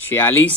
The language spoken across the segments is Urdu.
46।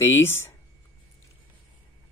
23।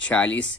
46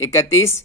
31।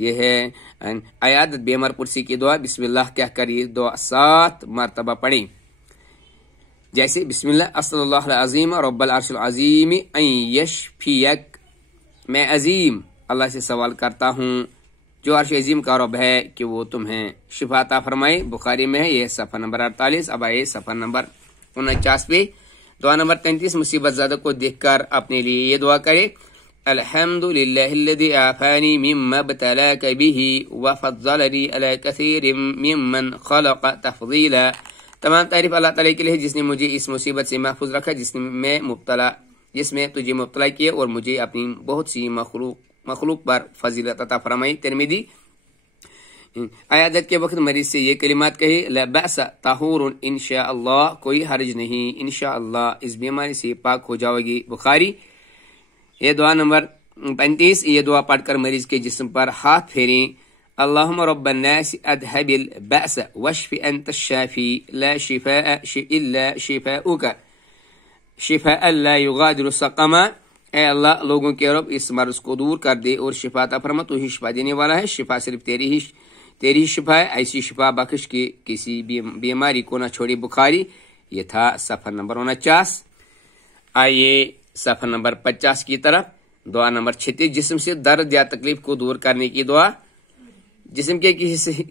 یہ ہے عیادت بیمار پرسی کی دعا. بسم اللہ کہہ کر یہ دعا 7 مرتبہ پڑھیں. جیسے بسم اللہ اسأل اللہ العظیم رب العرش العظیم ان یشفیک، میں عظیم اللہ سے سوال کرتا ہوں جو عرش عظیم کا رب ہے کہ وہ تمہیں شفا عطا فرمائے. بخاری میں ہے، یہ صفحہ نمبر 48. اب آئے صفحہ نمبر 49 پہ. دعا نمبر 33. مصیبت زدہ کو دیکھ کر اپنے لیے یہ دعا کرے. الحمد للہ الذی عافانی مما ابتلاک به وفضلنی علی کثیر ممن خلق تفضیلا. تمام تعریف اللہ تعالیٰ کے لیے جس نے مجھے اس مصیبت سے محفوظ رکھا جس میں تجھے مبتلا کیا اور مجھے اپنی بہت سی مخلوق پر فضیلت عطا فرمائی. ترمذی. عیادت کے وقت مریض سے یہ کلمات کہے. لا بأس طہور انشاءاللہ، کوئی حرج نہیں، انشاءاللہ اس بیماری سے پاک ہو جاؤ گی. بخاری. یہ دعا نمبر 35. یہ دعا پڑھ کر مریض کے جسم پر ہاتھ پھیریں. اللہم رب الناس اذهب البأس واشف انت الشافی لا شفاء الا شفاؤک شفاء لا یغادر سقما. اے اللہ لوگوں کے رب اس مرض کو دور کر دے اور شفا عطا فرما، تو ہی شفا دینے والا ہے، شفا صرف تیری ہی شفا ہے، ایسی شفا بخش کے کسی بیماری کو نہ چھوڑی. بخاری. یہ تھا صفحہ نمبر 49. آئیے صفحہ نمبر 50 کی طرف. دعا نمبر 36. جسم سے درد یا تکلیف کو دور کرنے کی دعا. جسم کے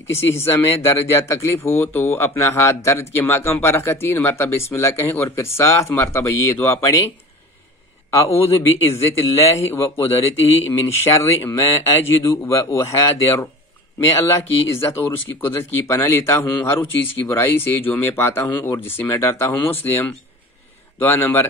کسی حصہ میں درد یا تکلیف ہو تو اپنا ہاتھ درد کے مقام پر رکھ کر 3 مرتبہ بسم اللہ کہیں اور پھر 7 مرتبہ یہ دعا پڑھیں. اعوذ بعزت اللہ وقدرتہ من شر ما اجد واحاذر. میں اللہ کی عزت اور اس کی قدرت کی پناہ لیتا ہوں ہر اس چیز کی برائی سے جو میں پاتا ہوں اور جس سے میں ڈرتا ہوں. مسلم. دعا نمبر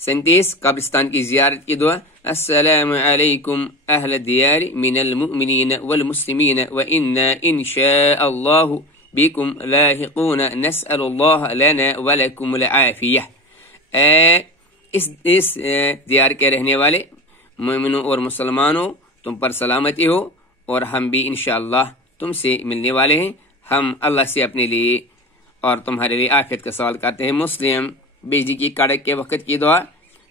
37. قبرستان کی زیارت کی دعا. السلام علیکم اہل الدیار من المؤمنین والمسلمین وإنا ان شاء اللہ بكم لاحقون نسأل اللہ لنا ولکم العافیہ. اے اس دیار کے رہنے والے مومنوں اور مسلمانوں، تم پر سلامتی ہو اور ہم بھی انشاءاللہ تم سے ملنے والے ہیں. ہم اللہ سے اپنے لیے اور تمہارے لیے عافیت کا سوال کرتے ہیں. مسلم. بجلی کی کڑک کے وقت کی دعا.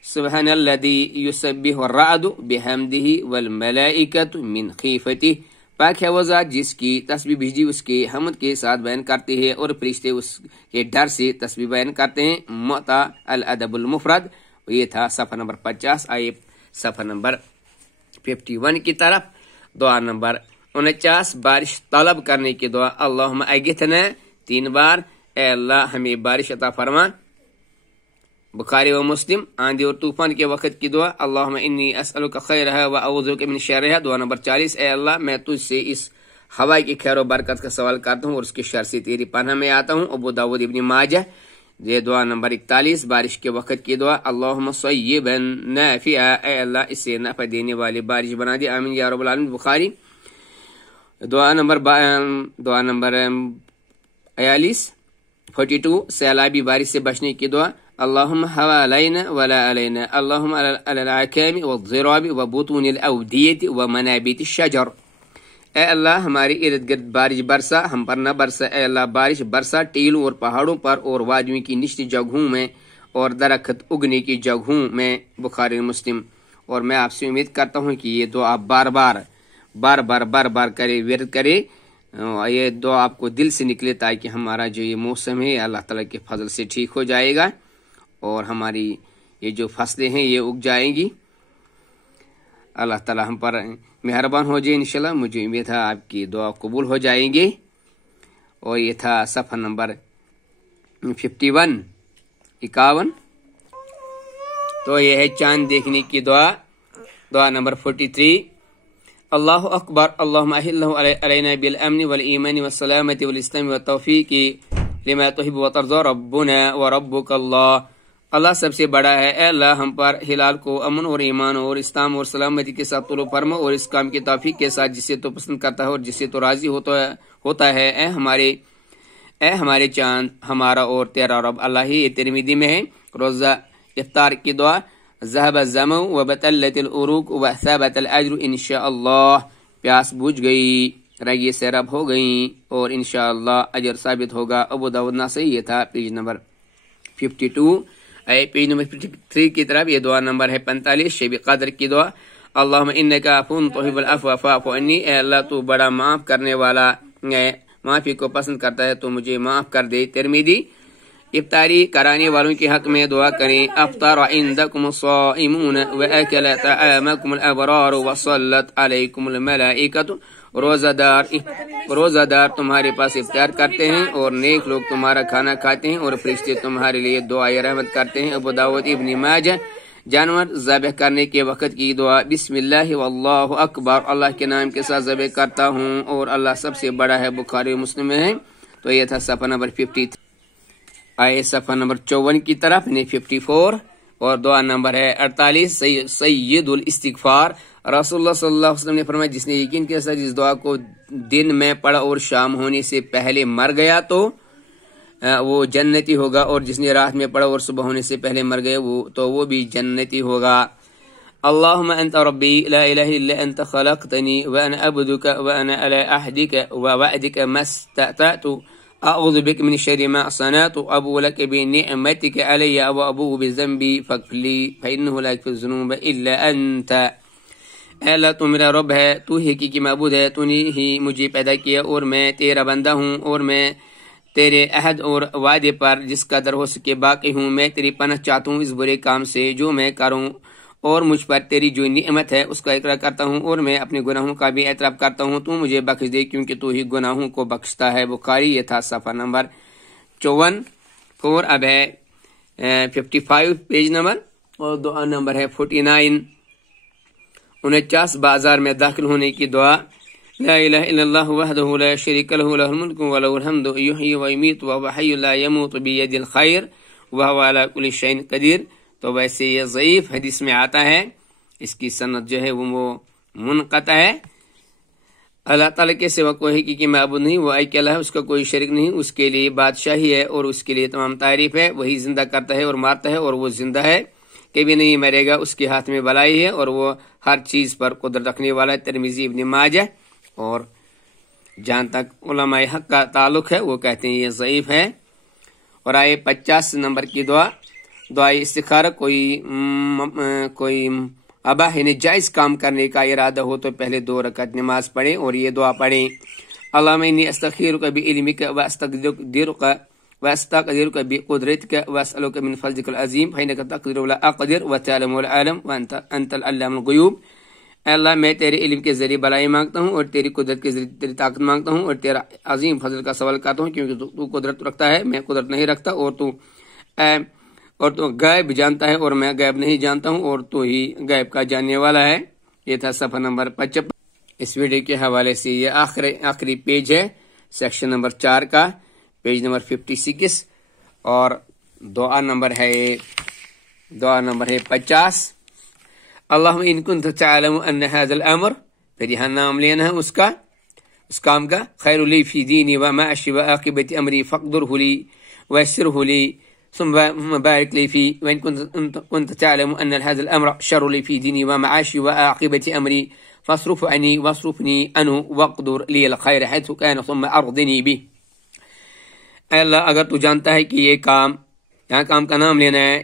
سبحان الذی یسبح الرعد بحمدہ والملائکۃ من خیفتہ. پاک ہے وہ ذات جس کی تسبیح بجلی اس کے حمد کے ساتھ بیان کرتے ہیں اور فرشتے اس کے ڈر سے تسبیح بیان کرتے ہیں. معطا الادب المفرد. یہ تھا صفحہ نمبر 50. آئے صفحہ نمبر 51 کی طرف. دعا نمبر 49. بارش طلب کرنے کی دعا. اللہم اغثنا 3 بار. اے اللہ ہمیں بارش عطا فرما. بخاری و مسلم. آندھی اور طوفان کے وقت کی دعا. اللہم انی اسألک خیرہا و اعوذک من شرہا. دعا نمبر 40. اے اللہ میں تجھ سے اس ہوا کی خیر و برکت کا سوال کرتا ہوں اور اس کے شر سے تیری پناہ میں آتا ہوں. ابو داود ابن ماجہ. یہ دعا نمبر 41. بارش کے وقت کی دعا. اللہم صیبا نافعا. اے اللہ اسے نفع دینے والی بارش بنا دی. آمین یا رب العالمین. بخاری. دعا نمبر 42. سیلابی بارش سے بچنے کی دعا. اللہم حوالینا ولا علینا. اللہم علی العکام والضراب وبطون الاودیت ومنابت الشجر. اے اللہ ہمارے ارد گرد بارش برسا، ہم پر نہ برسا. اے اللہ بارش برسا ٹیلوں اور پہاڑوں پر اور وادیوں کی نچلی جگہوں میں اور درخت اگنے کی جگہوں میں. بخاری مسلم. اور میں آپ سے امید کرتا ہوں کہ یہ دعا بار بار کرے، ورد کرے. یہ دعا آپ کو دل سے نکلے تاکہ ہمارا جو یہ موسم ہے اللہ تعالیٰ کے فضل سے ٹھیک ہو جائے گا اور ہماری یہ جو فصلیں ہیں یہ اگ جائیں گی. اللہ تعالیٰ ہم پر مہربان ہو جائے انشاءاللہ. مجھے امید ہے آپ کی دعا قبول ہو جائیں گے. اور یہ تھا صفحہ نمبر 51. تو یہ ہے چاند دیکھنے کی دعا. دعا نمبر 43. اللہ اکبر. اللہم احلہ علینا بالامن والایمان والسلامت والاسلام والتوفیق لما تحب وترضى ربنا وربک اللہ. اللہ سب سے بڑا ہے. اے اللہ ہم پر ہلال کو امن اور ایمان اور اسلام اور سلامتی کے ساتھ طلوع فرما اور اس کام کی توفیق کے ساتھ جس سے تو پسند کرتا ہے اور جس سے تو راضی ہوتا ہے. اے ہمارے چاند ہمارا اور تیرا رب اللہ ہی. یہ ترمذی میں ہے. روزہ افطار کی دعا. ذهب الظمأ وبطلت العروق وثبت الاجر انشاءاللہ. پیاس بجھ گئی، رگیں سیراب ہو گئیں اور انشاءاللہ اجر ثابت ہوگا. ابو داؤد نسائی. یہ تھا پیج نمبر 52. پیج نمبر 53 کی طرف. یہ دعا نمبر ہے 45. شب قدر کی دعا. اللہم انکا عفون تحب العفو فاعف عنی، اے اللہ تو بڑا معاف کرنے والا ہے، معافی کو پسند کرتا ہے، تو مجھے معاف کر دے۔ ترمذی۔ افطاری کرانے والوں کے حق میں دعا کریں۔ افطر عندکم الصائمون واکل طعامکم الابرار وصلت علیکم الملائکۃ، روزہ دار تمہارے پاس افطار کرتے ہیں اور نیک لوگ تمہارا کھانا کھاتے ہیں اور فرشتے تمہارے لیے دعائے رحمت کرتے ہیں۔ ابو داؤد ابن ماجہ۔ جانور ذبح کرنے کے وقت کی دعا، بسم اللہ واللہ اکبر، اللہ کے نام کے ساتھ ذبح کرتا ہوں اور اللہ سب سے بڑا ہے، بخاری مسلم میں ہے۔ تو یہ تھا صفحہ نمبر 53۔ آئے صفحہ نمبر 54 کی طرف، 54، اور دعا نمبر ہے 48، سید الاستغفار۔ رسول اللہ صلی اللہ علیہ وسلم نے فرمایا، جس نے یقین کے ساتھ اس دعا کو دن میں پڑھا اور شام ہونے سے پہلے مر گیا تو وہ جنتی ہوگا، اور جس نے رات میں پڑھا اور صبح ہونے سے پہلے مر گیا تو وہ بھی جنتی ہوگا۔ اللہم انت ربی لا الہ الا انت خلقتنی وانا عبدک وانا علی عہدک ووعدک ما استطعت اعوذ بک من شر ما صنعت ابو لک بنعمتک علی وابو بذنبی فاغفر لی فانہ لا یغفر الذنوب الا انت۔ اے اللہ تو میرا رب ہے، تو ہی حقیقی معبود ہے، تو نے ہی مجھے پیدا کیا اور میں تیرا بندہ ہوں، اور میں تیرے عہد اور وعدے پر جس قدر ہو سکے باقی ہوں۔ میں تیری پناہ چاہتا ہوں اس برے کام سے جو میں کروں، اور مجھ پر تیری جو نعمت ہے اس کا اقرار کرتا ہوں، اور میں اپنے گناہوں کا بھی اعتراف کرتا ہوں۔ تو مجھے بخش دے کیونکہ تو ہی گناہوں کو بخشتا ہے، بخاری۔ یہ تھا صفحہ نمبر 54۔ اور اب ہے 55 پیج نمبر، اور دعا نمبر ہے 49۔ 49 بازار میں داخل ہونے کی دعا، لا الہ الا اللہ وحدہ لا شریک لہ لہ الملک ولہ الحمد یحیی ویمیت وہو حی لا یموت بیدہ الخیر وہو علی کل شیء قدیر۔ تو ویسے یہ ضعیف حدیث میں آتا ہے، اس کی سند جو ہے وہ منقطع ہے۔ اللہ تعالیٰ کے سوا کوئی حقیقی معبود نہیں، وہ اکیلا ہے، اس کا کوئی شریک نہیں، اس کے لیے بادشاہی ہے اور اس کے لیے تمام تعریف ہے۔ وہی زندہ کرتا ہے اور مارتا ہے، اور وہ زندہ ہے، کبھی نہیں مرے گا، اس کے ہاتھ میں بلائی ہے اور وہ ہر چیز پر قدرت رکھنے والا ہے۔ ترمذی ابن ماجہ۔ اور جہاں تک علماء حق کا تعلق ہے وہ کہتے ہیں یہ ضعیف ہے۔ اور آئے 50 نمبر کی دعا، دعائے استخارہ۔ کوئی اباہ یعنی جائز کام کرنے کا ارادہ ہو تو پہلے 2 رکعت نماز پڑھیں اور یہ دعا پڑھیں، اللہم انی استخیرک بعلمک واستقدرک بقدرتک واسألک من فضلک العظیم فإنک تقدر ولا اقدر وتعلم ولا اعلم وانت العلام الغیوب۔ اے اللہ میں تیرے علم کے ذریعے بلائی مانگتا ہوں اور تیری قدرت کے ذریعے تیری طاقت مانگتا ہوں اور تیرا عظیم فضل کا سوال کرتا ہوں، کیونکہ تو قدرت رکھتا ہے، میں قدرت نہیں رکھتا، اور تو غائب جانتا ہے اور میں غائب نہیں جانتا ہوں، اور تو ہی غائب کا جاننے والا ہے۔ یہ تھا صفحہ نمبر 55۔ اس ویڈیو کے حوالے سے یہ آخری پیج ہے، سیکشن نمبر 4 کا، پیج نمبر 56، اور دعا نمبر ہے 50۔ اللہم ان کنت تعلم ان هذا الامر، پھر یہاں نام لینا ہے اس کام کا، خیر لی فی دینی ومعاشی وعاقبت امری فاقدرہ لی ویسرہ لی ثم بارک لی فی، وان کنت تعلم ان هذا الامر شر لی فی دینی ومعاشی وعاقبت امری فاصرف عنی واصرفنی عنہ واقدر لی الخیر حیث کان ثم ارضنی بہ۔ اے اللہ اگر تو جانتا ہے کہ یہ کام، یہاں کام کا نام لینا ہے،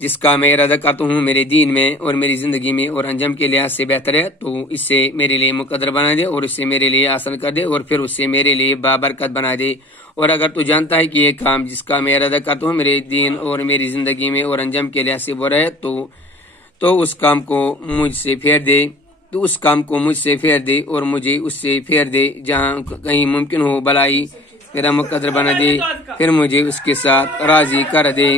جس کا میں ارادہ کرتا ہوں میرے دین میں اور میری زندگی میں اور انجام کے لحاظ سے بہتر ہے، تو اس سے میرے لیے مقدر بنا دے اور اس سے میرے لیے آسان کر دے اور پھر اس سے میرے لیے بابرکت بنا دے۔ اور اگر تو جانتا ہے کہ یہ کام جس کا میں ارادہ کرتا ہوں میرے دین اور میری زندگی میں اور انجام کے لحاظ سے برا ہے، تو اس کام کو مجھ سے پھیر دے اور مجھے اس سے پھیر دے، جہاں کہیں ممکن ہو بلائی میرا مقدر بنا دے، پھر مجھے اس کے ساتھ راضی کر دے۔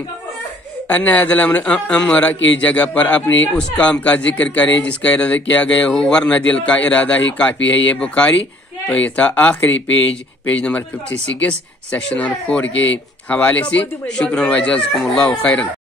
ان هذا الامر کی جگہ پر اپنی اس کام کا ذکر کریں جس کا ارادہ کیا گیا ہو، ورنہ دل کا ارادہ ہی کافی ہے۔ یہ بخاری۔ تو یہ تھا آخری پیج نمبر 56 سیکشن نمبر 4 کے حوالے سے۔ شکرا و جزاکم اللہ خیرا۔